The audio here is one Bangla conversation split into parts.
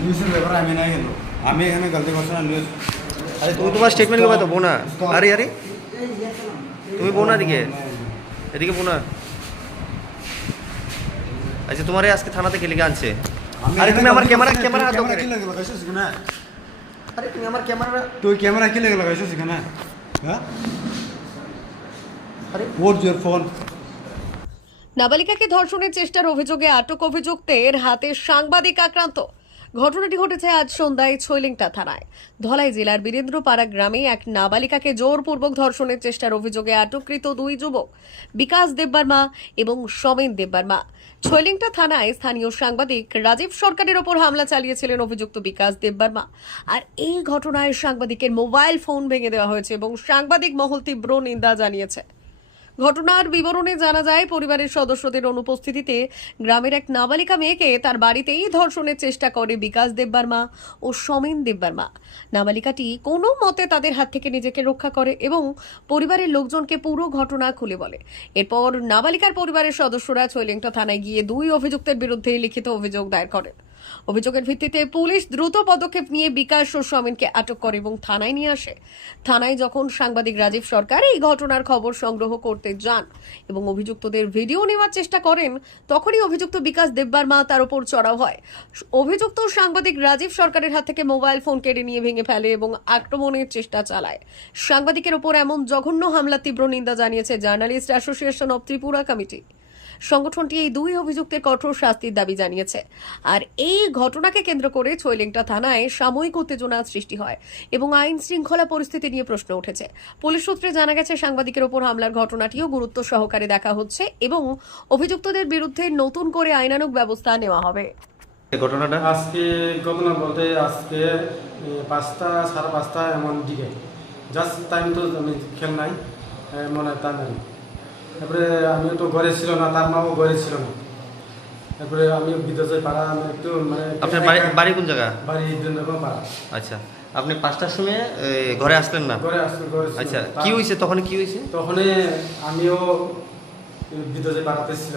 নিউজের ব্যাপারে আমি নাই কিন্তু। আমি এখানে গলতি করছি না নিউজ আরে তুমি তোমার স্টেটমেন্ট করবে তো বোনা? আরে আরে। তুমি বোনা এদিকে। এদিকে বোনা। আচ্ছা তোমারে আজকে থানা থেকে লিখে আনছে? আরে তুমি আমার ক্যামেরা ক্যামেরা হাত কি লাগে লাগাইছিস না আরে তুমি আমার ক্যামেরা তুই ক্যামেরা কি লাগে লাগাইছিস এখানে? হ্যাঁ? আরে। হোয়াটস ইওর ফোন নাবালিকাকে ধর্ষণের চেষ্টার অভিযোগে আটক অভিযুক্তের হাতে সাংবাদিক আক্রান্ত। ঘটনাটি ঘটেছে আজ সন্ধ্যায় ছৈলিংটা থানায়। ধলাই জেলার বীরেন্দ্রপাড়া গ্রামে এক নাবালিকাকে জোরপূর্বক ধর্ষণের চেষ্টার অভিযোগে আটককৃত দুই যুবক, বিকাশ দেববর্মা এবং সমেন দেববর্মা। ছৈলিংটা থানায় স্থানীয় সাংবাদিক রাজীব সরকারের ওপর হামলা চালিয়েছিলেন অভিযুক্ত বিকাশ দেববর্মা। আর এই ঘটনায় সাংবাদিকের মোবাইল ফোন ভেঙে দেওয়া হয়েছে এবং সাংবাদিক মহল তীব্র নিন্দা জানিয়েছে। ঘটনার বিবরণে জানা যায়, পরিবারের সদস্যদের অনুপস্থিতিতে গ্রামের এক নাবালিকা মেয়েকে তার বাড়িতেই ধর্ষণের চেষ্টা করে বিকাশ দেববর্মা ও সমেন দেববর্মা। নাবালিকাটি কোনো মতে তাদের হাত থেকে নিজেকে রক্ষা করে এবং পরিবারের লোকজনকে পুরো ঘটনা খুলে বলে। এরপর নাবালিকার পরিবারের সদস্যরা ছৈলিংটা থানায় গিয়ে দুই অভিযুক্তের বিরুদ্ধে লিখিত অভিযোগ দায়ের করেন। অভিযোগের ভিত্তিতে পুলিশ দ্রুত পদক্ষেপ নিয়ে বিকাশ ও সমেনকে আটক করে এবং থানায় নিয়ে আসে। থানায় যখন সাংবাদিক রাজীব সরকার এই ঘটনার খবর সংগ্রহ করতে যান এবং অভিযুক্তদের ভিডিও নেওয়ার চেষ্টা করেন, তখনই অভিযুক্ত বিকাশ দেববার মা তার উপর চড়াও হয়। অভিযুক্ত সাংবাদিক রাজীব সরকারের হাত থেকে মোবাইল ফোন কেড়ে নিয়ে ভেঙে ফেলে এবং আক্রমণের চেষ্টা চালায়। সাংবাদিকের ওপর এমন জঘন্য হামলা তীব্র নিন্দা জানিয়েছে journalist association of Tripura committee. সংগঠনটি এই দুই অভিযুক্তের কঠোর শাস্তির দাবি জানিয়েছে। আর এই ঘটনাকে কেন্দ্র করে ছৈলিংটা থানায় সাময়িক উত্তেজনা সৃষ্টি হয় এবং আইন শৃঙ্খলা পরিস্থিতি নিয়ে প্রশ্ন উঠেছে। পুলিশ সূত্রে জানা গেছে সাংবাদিকের ওপর হামলার ঘটনাটিও গুরুত্ব সহকারে দেখা হচ্ছে এবং অভিযুক্তদের বিরুদ্ধে নতুন করে আইনানুগ ব্যবস্থা নেওয়া হবে। ঘটনাটা? আজকে ঘটনা বলতে আজকে পাঁচটা সাড়ে পাঁচটা এমন দিকে। জাস্ট টাইম তো আমি খেল নাই মনে হয় টাইম নাই। তারপরে আমিও তো ঘরে ছিল না তার মাও ঘরে ছিল না। তারপরে আমি বিদেশে পাড়া আমি একটু মানে আপনার বাড়ি বাড়ি কোন জায়গা? বাড়ি বৃন্দাবন পাড়া আচ্ছা আপনি পাঁচটার সময় ঘরে আসলেন না? ঘরে আসলে ঘরে আচ্ছা। কি হয়েছে? তখন কি হয়েছে? তখন আমিও বিদেশে পাড়াতে ছিল।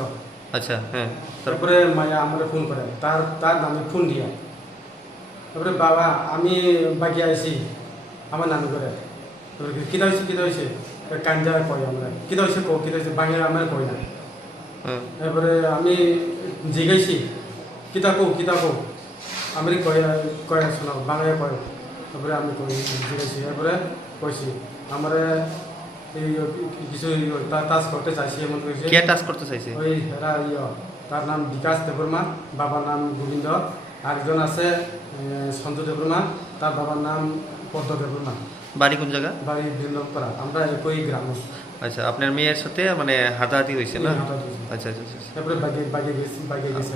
আচ্ছা হ্যাঁ। তারপরে মায়া আমার ফোন করে তার তার নামে ফোন দিয়া। তারপরে বাবা আমি বাকি আইছি আমার নানি করে তারপরে কি- কিতা হয়েছে? কিতা হয়েছে? কাঞ্জা কয় আমরা। কিতা হয়েছে কো কিতা হয়েছে বাংলা আমার কই না তারপরে আমি জিগাইছি কিতা কো কিতা কো আমি কয় কয় শোনাও বাংলায় কয়। তারপরে আমি কই জিগাইছি। তারপরে কইছি আমার এই কিছু তাস করতে চাইছি এমন কইছে কে টাচ করতে চাইছে? ওই হেরা ইয় তার নাম বিকাশ দেববর্মা বাবার নাম গোবিন্দ। আরেকজন আছে সন্তু দেববর্মা তার বাবার নাম পদ্ম দেববর্মা বাড়ি কোন জায়গা? বাড়ি বৃন্দপাড়া আমরা একই গ্রাম। আচ্ছা আপনার মেয়ের সাথে মানে হাতাহাতি হয়েছে না? আচ্ছা আচ্ছা আচ্ছা তারপরে বাগে বাগে গেছি বাগে গেছি।